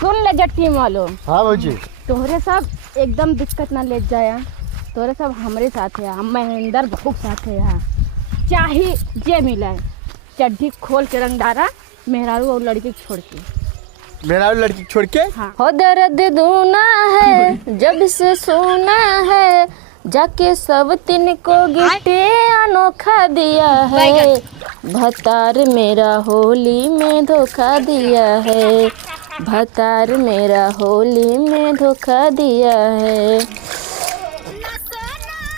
सुन ले जट्टी मालूम। हाँ भौजी। तोहरे सब एकदम दिक्कत ना ले जाया, तोहरे सब हमरे साथ है, हम महेंद्र बहुत साथ है यहाँ। चाहे जे मिला चड्ढी खोल के रंग डारा मेहरारू और लड़की छोड़ के। मेहरारू लड़की छोड़ के? हाँ। हो दर्द दूना है जब से सोना है, जाके सब तीन को गिफ्टे अनोखा दिया है, भतार मेरा होली में धोखा दिया है, भतार मेरा होली में धोखा दिया है।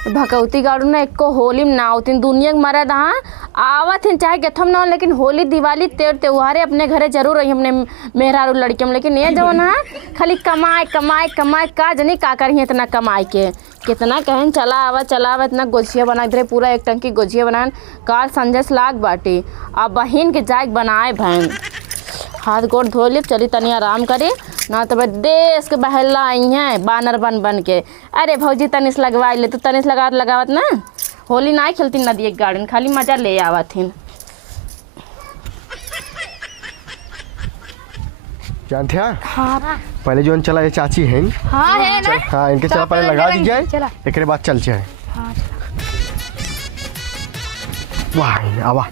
भगवती गाड़ू ना एक को होली में नावतीन दुनिया के मरद हाँ आवत हैं चाहे गथम ना हो, लेकिन होली दिवाली त्योहारे अपने घरे जरूर रही हमने मेहरारू लड़की में। लेकिन ये जो ना खाली कमाए कमाए कमाए का जनी का करी इतना कमाए के कितना कहें चला आवा इतना गोजिया बना दे, पूरा एक टंकी गोजिया बनाए काल संजय लाग बाटी। अब बहन के जाग बनाए भैन हाथ गोड़ धो ली चली तनी आराम करे ना तो देश के बहला आई हैं बानर बन बन के। अरे भौजी तनिस लगवा ले, तू तनिस लगावत ना होली ना खेलती नदी एक गार्डन खाली मजा ले आवत थी। जानते हैं? हाँ पहले जो चला ये चाची हैं। हाँ है ना। हाँ इनके चला पहले लगा दी जाए, एक बाद चल जाए। हाँ वाह आवा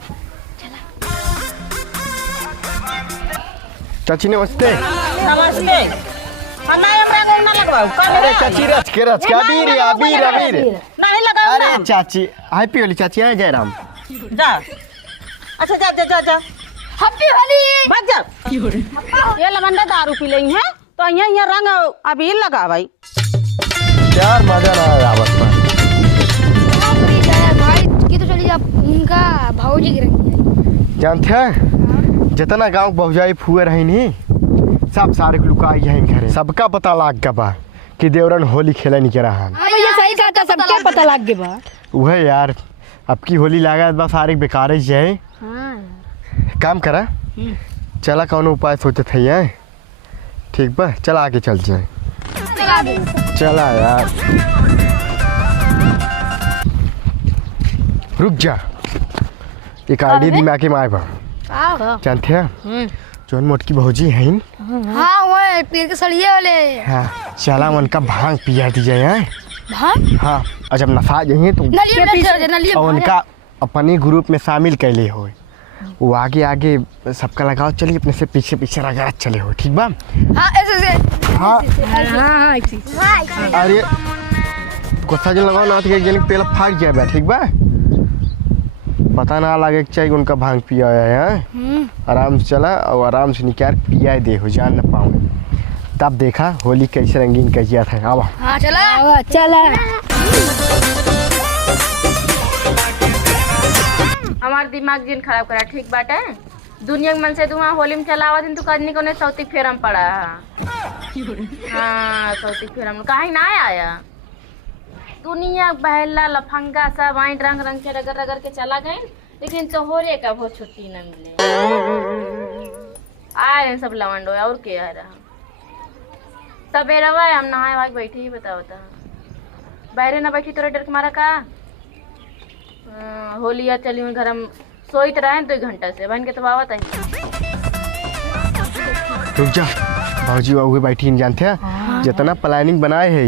चाची नमस्ते। नमस्ते। अरे चाची रच के अबीर नहीं लगाओ। अरे चाची हैप्पी होली चाची आए जयराम। जा अच्छा जा जा जा जा हैप्पी होली। भाग जा। ये लवंडा दारू पी लें हैं तो यहाँ रंग अबीर लगा भाई। यार मजा ना आया आपस में। भाई की तो चली आप उनका भाऊजी की रंगी। जानते हैं जितना गांव बहुजाई फुए रही नहीं सब सारे लुकाई है घरे, सबका पता लाग गया बा कि देवरन होली खेले नहीं के रहा। हाँ ये सही कहा था, सबके पता लग गया बा। वह यार अब की होली लागा बस सारे बेकार ही जाए। हाँ काम करा चला कौन उपाय सोचे थे यार। ठीक बा चला आगे चल जाए। चला यार रुक जा एक आइडिया दिमाग में आए बा। जानते हैं जोन मोटकी भौजी हैं हाँ वो पीर के सड़िए वाले। हाँ चला उनका भांग पिया दी जाए। भांग? हाँ और जब नशा जाइए तो और उनका अपने ग्रुप में शामिल कर ले हो, वो आगे आगे सबका लगाओ चलिए अपने से पीछे पीछे रगड़ा चले हो। ठीक बा? हाँ ऐसे हाँ हाँ अरे गुस्सा जो लगाओ ना तो एक जन पहले फाट जाए बा। ठीक बा पता ना लगे चाहिए उनका भांग पिया है। आराम से चला और आराम से निकाल पिया दे हो जान न पाऊँ तब देखा होली कैसे रंगीन किया था। आवा हाँ चला चला। हमार दिमाग जिन खराब करा ठीक बात है। दुनिया के मन से तू होली में चलावा दिन तू कदनी को सौती फेरम पड़ा। हाँ सौती फेरम कहीं ना आया दुनिया बहला लफंगा सब आई रंग रंग के रगड़ रगड़ के चला गए, लेकिन चहोरे का वो छुट्टी न मिले। आ रहे सब लवंडो और क्या आ रहा सवेरा हम नहाए भाग बैठे ही बताओ था बहरे ना बैठी तोरे डर के मारा का। होली चली हुई घर हम सोइत रहे 2 घंटा से बहन के तो आवत है। रुक जा भौजी बाबू बैठी नहीं जानते हैं जितना प्लानिंग बनाए है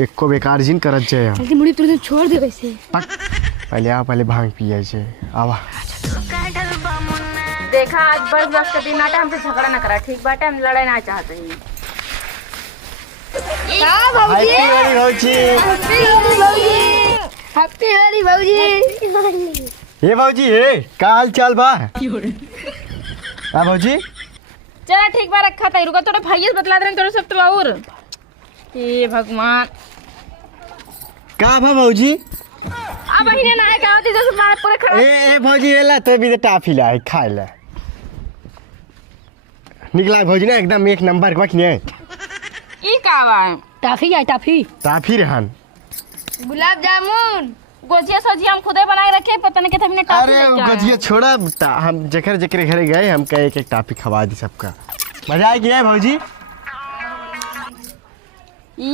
एक को बेकार जिन करत जाए। जल्दी मुड़ी तुरंत छोड़ दे वैसे। पहले आ पहले भांग पिए छे। आवा देखा आज बस बस का दिन आटा हमसे झगड़ा ना करा ठीक बाटे, हम लड़ाई ना चाहते हैं। हैप्पी होली भाऊजी। ये भौजी है का हाल चाल बा? हाँ भौजी चला ठीक बा रखा था रुका थोड़ा भाइयों बतला दे थोड़ा सब तो और हे भगवान का भा भौजी अब बहिने ना का होती जैसे मार पूरे खड़ा। ए भौजी एला तो भी टाफी ला खाए ला निकला भौजी ना एकदम एक नंबर का किने ई का बा टाफी है टाफी टाफी रहन गुलाब जामुन गोजिया सजिया हम खुदे बनाए रखे पता नहीं कितने हमने टाफी अरे गोजिया छोड़ा हम जकर जकर घरे गए हम का एक टाफी खवा दी सबका मजा आ गया भौजी।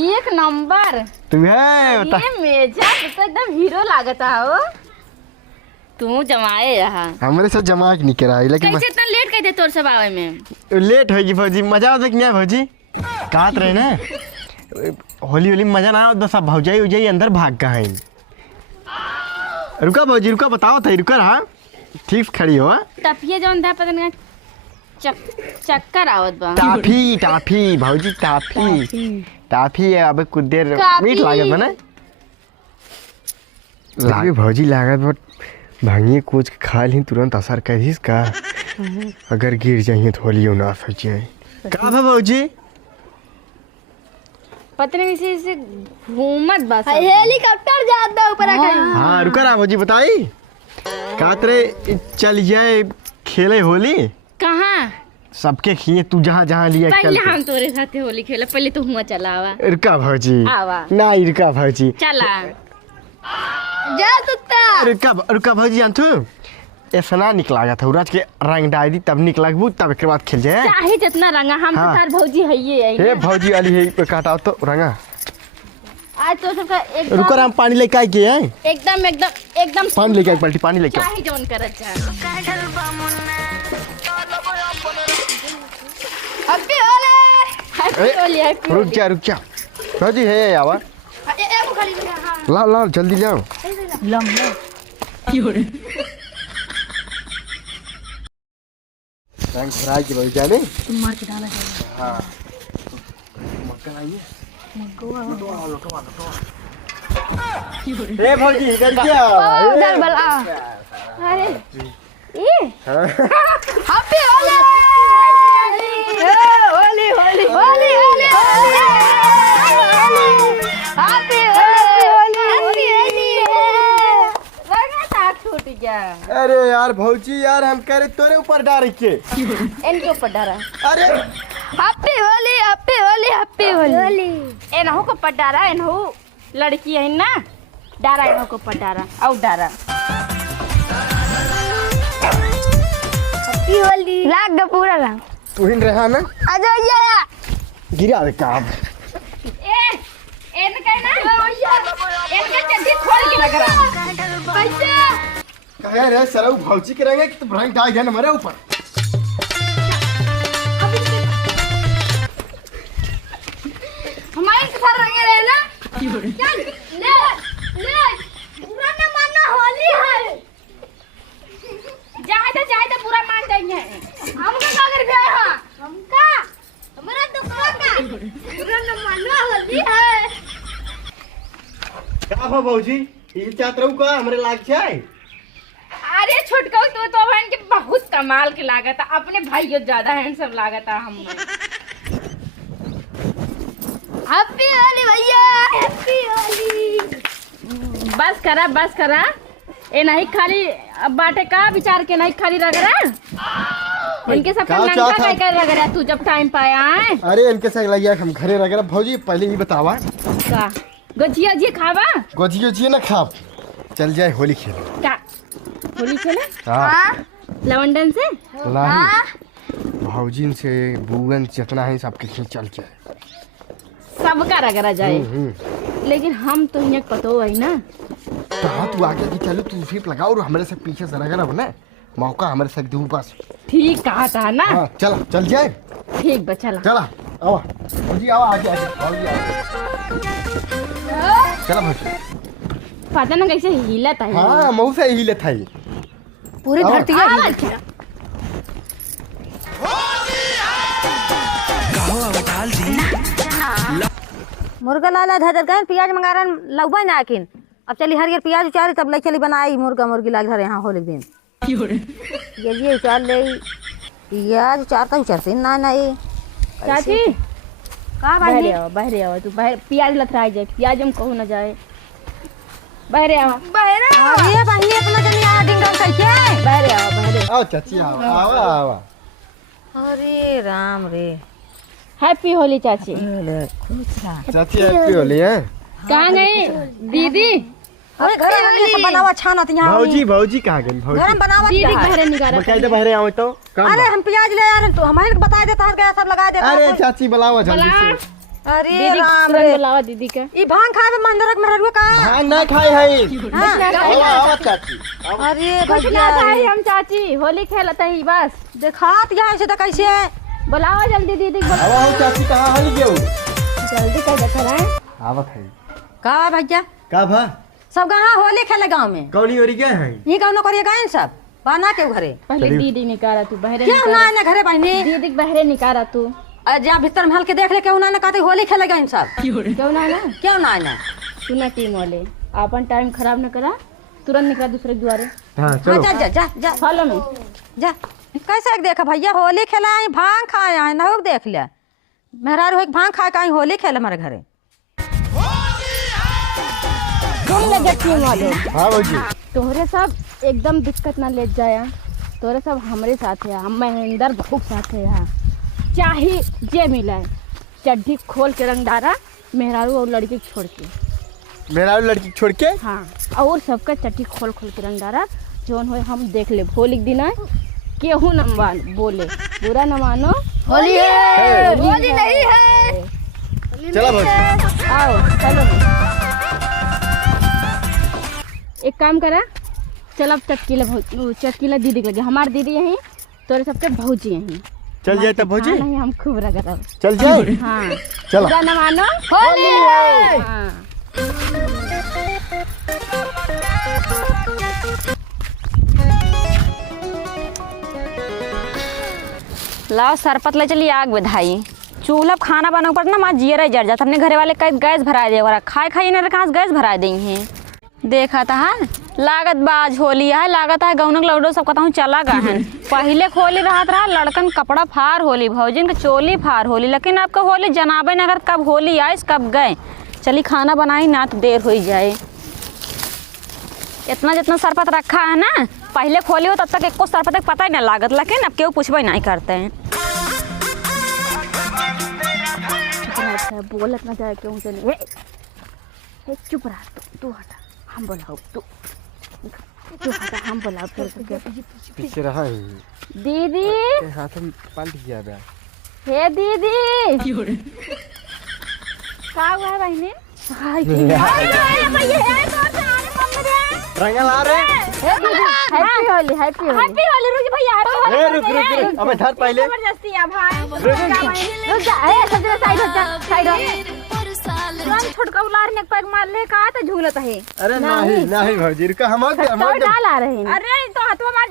एक नंबर तुम्हें ये मेजा तो एकदम हीरो लागता हो तू जमाए यहाँ हमारे साथ जमा नहीं करा लेकिन कैसे इतना लेट कहते तोर सब आवे में। लेट होगी भौजी, मजा आता कि नहीं भौजी? कहत रहे ना होली होली में मजा ना आओ सब भौजाई उजाई अंदर भाग का है। रुका भौजी रुका, बताओ था रुका रहा ठीक से खड़ी हो। टपिए जौन था पता नहीं चक्कर आवत बा। टाफी टाफी भौजी टाफी टाफी है। अब कुछ देर काफी। मीठ लागत बना लागे भौजी लागत बट भांगिए कुछ खा ली तुरंत असर कर दिस का। अगर गिर जाइए तो होली ना सच जाए का भौजी। पता नहीं इसे घूमत बा सब। हेलीकॉप्टर जाता ऊपर आके। हाँ रुका रहा भौजी बताई कातरे चल जाए खेले होली। कहाँ? सबके खिए तू जहाँ जहाँ लिया पहले चल। हम तोरे साथे होली खेले, पहले तो हुआ चला आवा। रुका भौजी आवा। नहीं रुका भौजी चला जा सुत्ता। रुका भौजी जान तू ऐसा निकला गया था उराज के रंग डाल दी तब निकलबू तब एक बाद खेल जाए। चाहे जितना रंगा हम हाँ। तो तार भौजी है ये हे भौजी वाली है पे काटाओ तो रंगा। आज तो सबका रुको एकदम राम पानी लेके आई के हैं। एकदम एकदम एकदम पानी लेके एक बाल्टी पानी लेके चाहे जौन करत जा। Happy Holi. Happy Holi happy रुक होली। जा भौजी है आवा एगो खाली हां लाओ लाओ जल्दी लाओ। रंग भरा के भौजी जाने तुम मार के डाला है। हाँ मक्का आइए ए भौजी इधर क्या उधर बला। अरे ये हैप्पी होली। होली होली होली होली हैप्पी होली। रंगा ताक छूट गया। अरे यार भौजी यार हम कह रहे तोरे ऊपर डाल के इनके ऊपर डारा। अरे happy Holi happy Holi happy Holi. एनहु को ऊपर डारा, एनहु लड़की है ना, डारा एनहु को ऊपर डारा और डारा। हैप्पी होली लाग द पूरा रंग। तू ही रहा ना आ जाइए। गिरा दे काम। ए इनका ना इनके चड्डी खोल के लग रहा। पैसा कहे रे सरऊ भौजी के रंगे कि तू रंग डाल गया ना मेरे ऊपर। हमारे के साथ रंगे रहे ना। चल ले ले पूरा ना मानना होली है। जाए तो पूरा मान जाएंगे। हमका का कर गया है हमका हमारा दुकान का पूरा ना मानना होली है। का भा भौजी ये चाहत रहू का हमरे लाग जाए। अरे छुटकाऊ तो बहन के बहुत कमाल के लागत है, अपने भाइयों ज्यादा हैंडसम लागत है हम। हैप्पी होली भैया हैप्पी होली। बस करा ए नहीं खाली अब बाटे का विचार के नहीं खाली रग रहा इनके सब का नंगा चाहत काय है? कर रग रहा तू जब टाइम पाया है अरे इनके से लग गया हम घरे रह गए भौजी पहले ही बतावा। का गजिया जी खावा गोजियो जी ना खाब चल जाए होली खेल। का होली खेले हाँ लवंडन से। नहीं भौजीन से बुगन जितना है सबके खींच चल जाए। सबका रगड़ा जाए हम्म। लेकिन हम तो यहाँ पतो है ना। तो हाँ तू आगे की चलो तू फिर लगाओ और हमारे से पीछे से रगड़ा बना मौका हमारे से दू बस। ठीक कहा था ना। हाँ चला चल जाए ठीक बचला चला आओ भौजी आओ आगे आगे भौजी आओ चला भौजी। पता ना कैसे हिलत है। हाँ मऊ से ही लेता है पूरी और? धरती है। मुर्गा लाला धर गए प्याज मंगा रहे लौबा ना किन अब चली हरियर प्याज उचारी तब ले चली बनाई मुर्गा मुर्गी लाल धरे यहाँ होली दिन ये उचार ले प्याज उचारता उचारते ना ना ये चाची का बहरे आओ तू बहरे प्याज लथराई जाए प्याज हम कहू न जाए बहरे आओ ये पहले अपना जनी आ डिंगा कैसे बहरे आओ आओ चाची आओ आओ आओ। अरे राम रे हैप्पी होली चाची। चाची हैप्पी होली है। कहाँ गई दीदी? अरे घर में सब बनावा छाना त यहाँ भौजी भौजी कहाँ गई भौजी? घर में बनावा दीदी घरे निकाला। बकायदे बहरे आओ तो काम अरे बा। हम प्याज ले आ रहे तो हमारे को बता देता है क्या सब लगा देता अरे चाची बुलाओ जल्दी बुला। से। अरे दीदी राम तुरंत रे बुलावा दीदी के। ई भांग खाए में मंदिर में रहलुआ का भांग नहीं खाई है हाँ? चाची। अरे कुछ ना भैया खाई हम चाची, होली खेलते ही बस। देखात यहाँ से तो कैसे बुलावा जल्दी दीदी को। अब चाची कहाँ हल गयो? जल्दी कर देखा है। आवत है का भैया का भा सब कहाँ होली खेले गाँव में कौनी ओरी गए हैं? ये कौनो करिए गए सब बाना के घरे पहले दीदी निकाला तू बहरे क्या निकाला। ना घरे बहनी दीदी के बहरे निकाला तू। जा भीतर में हल के देख ले क्यों ना कहते होली खेले गए सब क्यों ना ना क्यों ना ना तू ना टीम वाले अपन टाइम खराब न करा, तुरंत निकला दूसरे के द्वारे। हाँ हाँ, चलो जा जा जा जा फॉलो में। जा कैसे देखा भैया होली खेला आई भांग खाए आई ना देख लिया मेहरा रोहित भांग खाए का आई होली खेले हमारे घरे तुम लगे टीम वाले हाँ भौजी तोहरे सब एकदम दिक्कत ना ले जाया, तोरे सब हमारे साथ है, हम महेंद्र बहुत साथ है यहाँ। चाहे जे मिला चड्ढी खोल के रंग डारा मेहरारू और लड़की छोड़ के। मेरा लड़की छोड़ के हाँ और सबका चट्टी खोल खोल के रंग डारा जोन हो हम देख ले। होली के दिन है केहू न बोले, बुरा न मानो। होली है, होली नहीं है। चला भौजी आओ चलो। एक काम करा, चल अब चटकीला दीदी के लगे। हमार दीदी यहीं, तोरे सबके भौजी यहीं। चल जाए तब भौजी। नहीं हम खूब रगड़ब। चल जाए हाँ चलो। बुरा न मानो, होली है। हाँ। लाओ सरपत ले चली आग बधाई चूल्हा खाना बनाओ पर ना माँ जियरा जर जाता अपने घरे वाले कहीं गैस भरा दे और खाए खाई ना कहाँ गैस भरा देंगे हैं। देखा था लागत बाज होली है, लागत है गौनक लौडो सब कहता हूँ चला गया है। पहले होली रहा लड़कन कपड़ा फार होली, भौजिन के चोली फार होली, लेकिन आपका होली जनाबे नगर कब होली आए कब गए। चली खाना बनाई ना तो देर हो जाए। इतना जितना सरपत रखा है ना पहले खोली हो तब तक एक को सरपत पता ही ना लागत, लेकिन अब क्यों पूछबे नहीं करते हैं। अच्छा बोलत ना जाए क्यों से नहीं। चुप रहा तू हटा, हम बोलाओ तू हटा, हम बोलाओ फिर पीछे रहा है दीदी। हाथ में पलट गया बे। हे दीदी का हुआ है बहनी? रंगा ला रहे happy Holi, happy Holi, happy Holi. रुक भैया हैप्पी होली। रुक अबे धर पहले जबरदस्ती है भाई। रुक जा, ए सब जगह साइड हो जा, साइड हो। तुरंत छोटका उलार ने पैग मार ले कहा तो झूलत है। अरे नहीं नहीं भौजी रुका हम तो डाल आ रहे हैं। अरे तो हाथवा मार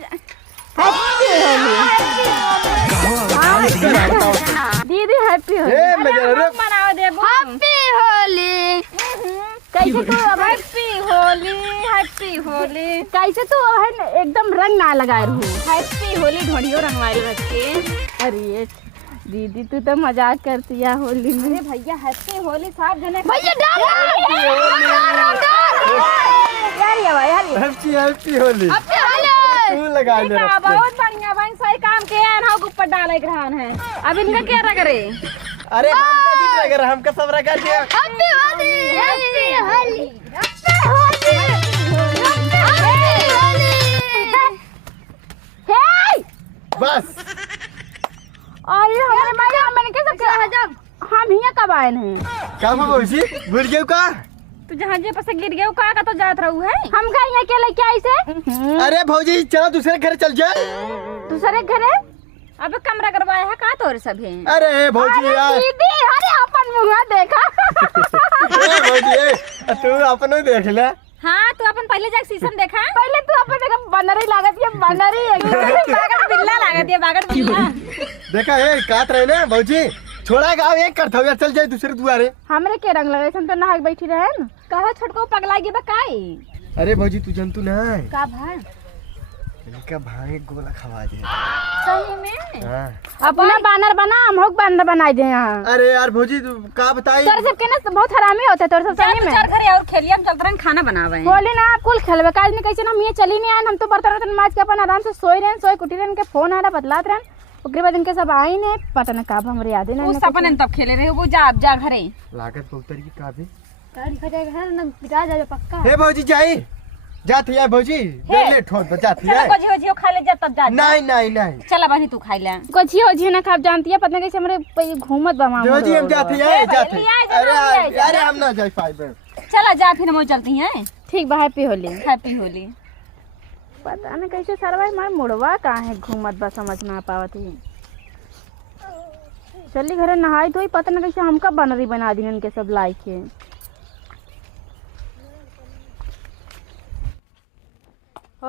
दीदी हैप्पी होली। ए मेरे रुक मनाओ दे हैप्पी होली। कैसे तू अब हैप्पी होली, हैप्पी होली, कैसे तू है न एकदम रंग ना लगाए रहू। हैप्पी होली ढोड़ियो रंगवाइल रखे। अरे दीदी तू तो मजाक करती है होली में। अरे भैया हैप्पी होली साहब जने भैया डाल हैप्पी हैप्पी होली तू लगा ले का बहुत बढ़िया बहन सही काम के है ना ऊपर डाले ग्रहण है। अब इनका क्या रगरे? अरे हम का जीत रहे हम का सब रखा दिया। Happy Holi, happy Holi, happy Holi. हे बस अरे हमारे भैया मैंने कैसे किया जब हम हिया कब आए हैं? का भौजी भूल गए का? तू जहाँ जे पसे गिर गया का तो जात रहू है। हम का यहाँ के लेके आई से? अरे भौजी चलो दूसरे घर चल जाए। दूसरे घरे? अब कमरा करवाया है का तोर सब है। अरे भौजी यार दीदी अरे अपन मुँह देखा। अरे भौजी तू अपनो देख ले। हाँ तू अपन पहले जाके शीशम देखा। पहले तू अपन देखा बनरी लागत है, बनरी बागड़ बिल्ला लागत है, बागड़ बिल्ला। देखा है काट रहे ना भौजी छोड़ा गाँव एक कर था चल जाए दूसरे दुआरे। हमरे के रंग लगे तो नहा बैठी रहे न। कहो छोटको पगला गे बकाई अरे भौजी तू जंतु ना का भाई इनका भांगे गोला खवा दे। सही में हाँ। अपना बानर बना हम होक बानर बनाए दे यहाँ। अरे यार भौजी तू का बताई तोर सब के ना बहुत हरामी होते तोर सब सही में। चल घरे और खेलिए हम चलते रहे खाना बनावे। बोली ना आप कुल खेलबे काज नहीं कैसे हम ये चली नहीं आए। हम तो बर्तन वर्तन माज के अपन आराम से सोई रहे, सोई कुटी रहे, इनके फोन आ रहा बतलात रहे। ओकरे बाद इनके सब आई ने पता ना कब हमरे याद है ना। उस अपन तब खेले रहे वो जा घरे लागत बहुतर की का भी गाड़ी खा जाएगा ना पिटा जाए पक्का। हे भौजी जाई जाती है भौजी लेट हो तो जाती चला है गोजी होजी खा ले जा तब जा नहीं नहीं नहीं चला बनी तू खाई ले कुछ ही ना खाब जानती है पता नहीं कैसे हमारे घूमत बा मामा भौजी हम जाती है जाती ले आए जा, ले आए जा। अरे हम ना जा पाए चला जा फिर हम चलती हैं ठीक बा हैप्पी होली हैप्पी होली। पता नहीं कैसे सरवा हमारे मुड़वा कहाँ है घूमत बा समझ ना पावत ही चली घरे नहाई धोई पता नहीं कैसे हमका बनरी बना दी इनके सब लाइक के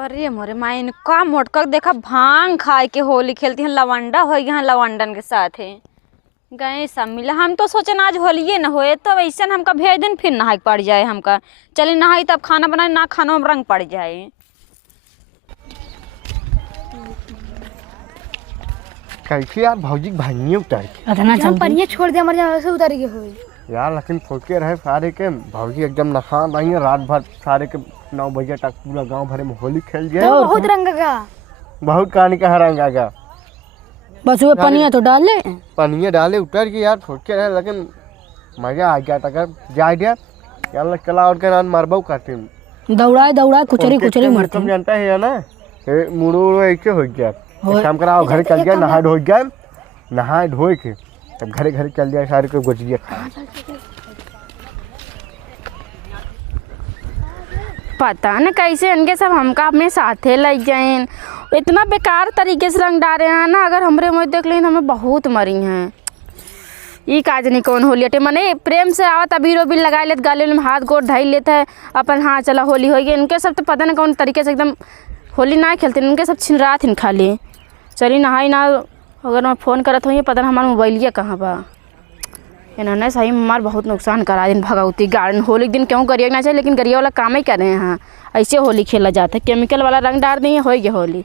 अरे मोरे माँ इनका मोटका देखा भांग खाए के होली खेलती हैं लवंडा हो गया लवंडन के साथ है गए सब मिला हम तो सोचे ना आज होलिए ना होए तो वैसे हमका भेज दिन फिर नहाई पड़ जाए हमका चले नहाई तब खाना बनाए ना खानों में रंग पड़ जाए। कैसे यार भौजी भाइयों उतर हम पनिया छोड़ दे हमारे यहाँ से उतर के हुए यार लेकिन फोके रहे सारे के भौजी एकदम नशा रही है रात भर सारे के 9 बजे तक पूरा गांव भरे में होली खेल गए बहुत रंग का बहुत कहानी का रंग आ गया बस वो पनिया तो डाले पनिया डाले उतर के यार फोके रहे लेकिन मजा आ गया था जा गया यार कला और के नाम मरबो करते दौड़ा कुचरी मरते तुम जानता है ना मुड़ो ऐसे हो गया काम कराओ घर चल गया नहा धो गया नहा धो के तब घरे चल जाए सारे को गुजिया खा पता न कैसे इनके सब हमका अपने साथे लग जाए इतना बेकार तरीके से रंग डाले हैं ना अगर हमरे मुँह देख लें हमें बहुत मरी हैं ये काज नहीं कौन होली अटे मने प्रेम से आवत अबीर उबीर लगा लेते गाले में हाथ गोड़ ढाई लेते है अपन हाँ चला होली हो गई इनके सब तो पता न कौन तरीके से एकदम होली ना खेलते इनके सब छिनरात हिन खाली चली नहाई ना अगर मैं फ़ोन करत हूँ पता ना हमारा मोबाइलिया कहाँ बा इन्होंने सही में हमार बहुत नुकसान करा दिन भगवती गार्डन होली के दिन क्यों करिए ना चाहिए लेकिन गरिया वाला काम ही कर रहे हैं हाँ ऐसे होली खेला जाता है केमिकल वाला रंग डाल दिए हो गया होली।